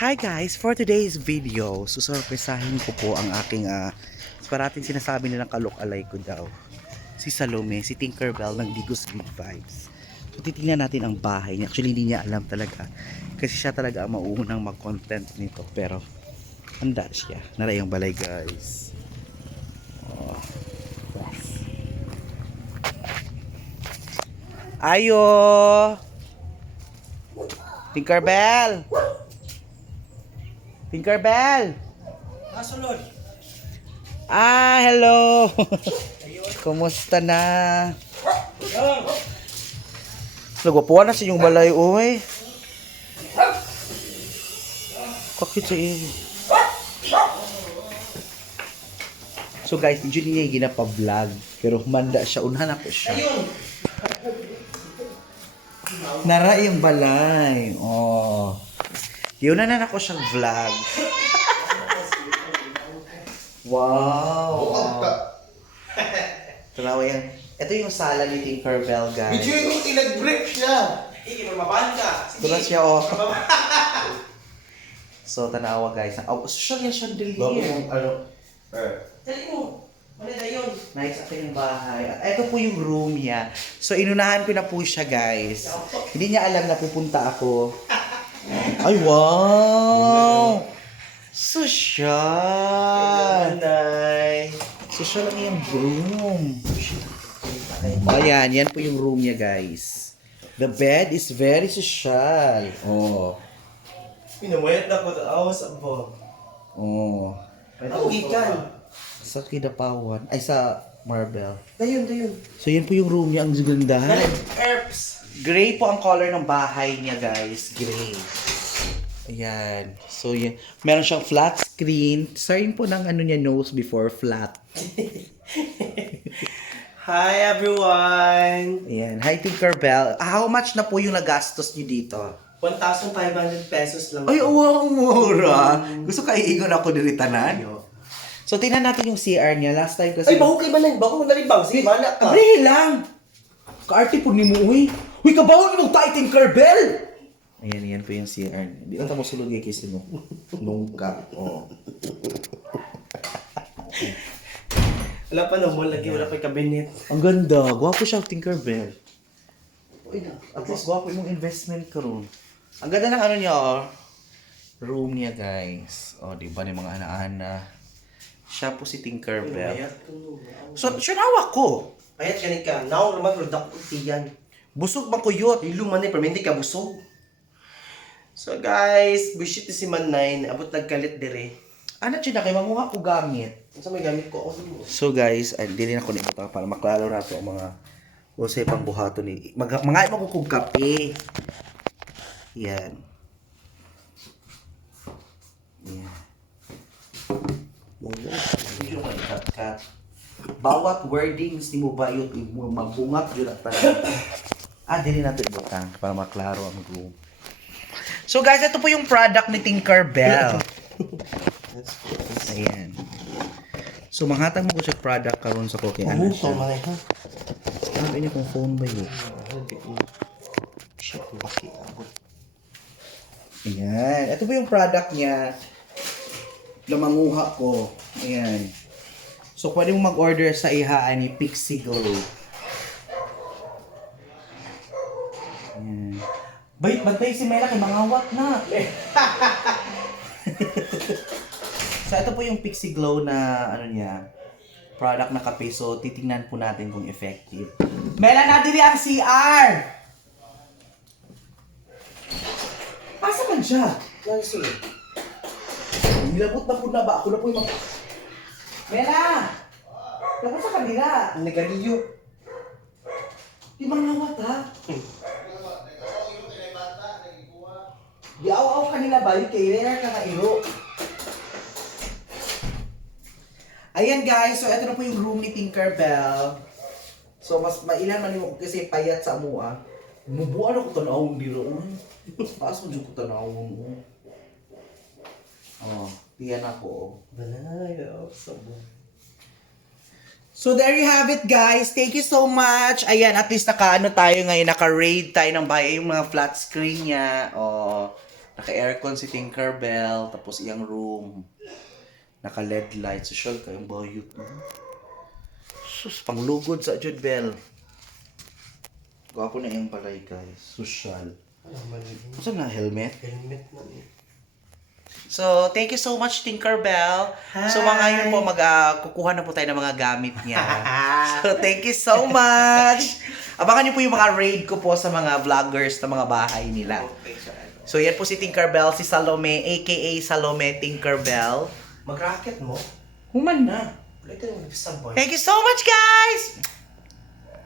Hi guys! For today's video, susurpresahin ko po ang aking parating sinasabi nilang kalok-alay ko daw. Si Salome, si Tinkerbell ng Digos Good Vibes. So titingnan natin ang bahay niya. Actually hindi niya alam talaga. Kasi siya talaga ang mauunang mag-content nito. Pero handa siya. Nara yung balay guys. Oh, yes. Ayo! Tinkerbell! Tinkerbell! Nasulod. Hello! Kumusta na? Nagwapuan na sa inyong balay, uy. Kakit sa iyo. So guys, hindi niya ginapa-vlog. Pero manda siya, unahan ako siya. Nara yung balay. Oh. Yun na ako siyang vlog. Wow! Tanawa yan. Ito yung sala ni Tinkerbell, guys. Medyo yung tinag-break siya. Hindi, mamabaan ka. Ito na siya, oh. So, tanawa, guys. Oh, social yan siya dali. Dali mo. Wala na yun. Nice ako yung bahay. At ito po yung room niya. So, inunahan ko na po siya, guys. Hindi niya alam na pupunta ako. Ay, wow! Social! Social lang yung room. Ayan, yan po yung room niya, guys. The bed is very social. Oh. Pinamayat na ko awas abo. Oh. Ang gikan. Sa Kidapawan. Ay, sa Marble. Dayon. So, yan po yung room niya. Ang ganda. Herbs. Gray po ang color ng bahay niya, guys. Gray. Ayan. So, yan. Meron siyang flat screen. Sign po ng ano niya nose before flat. Hi everyone. Ayan. Hi, Tinkerbell. How much na po yung nagastos niyo dito? 1,500 pesos lang. Ay, wow, mura. Gusto ka iingon ako diritanan? So, tingnan natin yung CR niya. Last time kasi... Ay, baho kay Balay. Baho na rin bang. Sige, mana ka. Abre lang! Kaarte po ni mo, uy. Uy, kabaho ni mong tayo, Tinkerbell! Ayan po yung CR. Di ka mo sulog yung kisin mo. Nungka. Oh. Wala pa naman. Lagi wala pa yung kabinet. Ang ganda. Gwapo siya, Tinkerbell. Uy na. At least gwapo yung investment ko ron. Ang ganda ng ano niya, oh. Room niya, guys. Oh, di ba, yung mga ana-ana. Siya po si Tinkerbell. So, hawak ko. Ayat ganit ka. Now naman productive yan. Busog ba ko yun? Hilo man eh, pero hindi ka busog. So guys, bullshit si Man 9. Abot nagkalit dire. Ano siya na kayo? Manguha ko gamit. Ano sa may gamit ko? So guys, dili na ko na ito para maklaro na ito ang mga usay pang buhato ni mga magkukog kape. Yan. Yan. Medyo maikat-kat. Bawat wordings ni mo ba yun, magbungat yun at parang dili natin ibutang para maklaro ang room. So guys, ito po yung product ni Tinkerbell. Ayan. So, manghatag mo ko sa product karon sa ko kay ano siya. Sabi niya kung phone ba yun. Shit, laki abot. Ayan. Ito po yung product niya na manguha ko. Ayan. So, pwede mo mag-order sa ihaan ni Pixie Glow. Ayan. Bantay si Mela kay mangawat na. So, ito po yung Pixie Glow na, ano niya, product na kape. So, titingnan po natin kung effective. Mela, nadiri ang CR! Asa man siya? Ano sila? Nilabot na po na ba? Ako na po yung mga... Mela! Dapat sa kanila. Nagaliyo. Di mangawat ha? Di aw-aw kanila ba? Yung kailangan ka kairo. Ayan guys, so ito na po yung room ni Tinkerbell. So mas mailan man yung kasi payat sa mua. Mubuan ako tanawon dito. Taas mo dyan ko tanawon. Oh, tiyan ako. Balay, sabon. So there you have it guys. Thank you so much. Ayan, at least naka-ano tayo ngayon, naka-raid tayo ng bahay yung mga flat screen niya. Oh, Naka-aircon si Tinkerbell, tapos iyang room. Naka-LED light. Social kayong bayot. Sus, panglugod sa Jude Bell. Gwapo na iyang balay, guys. Social. Saan na, helmet? Helmet na eh. So, thank you so much, Tinkerbell. So, mga ngayon po, kukuha na po tayo ng mga gamit niya. So, thank you so much. Abangan niyo po yung mga raid ko po sa mga vloggers na mga bahay nila. So, yan po si Tinkerbell, si Salome, aka Salome Tinkerbell. Mag-racket mo? Human na. Ulit yung sabay. Thank you so much, guys!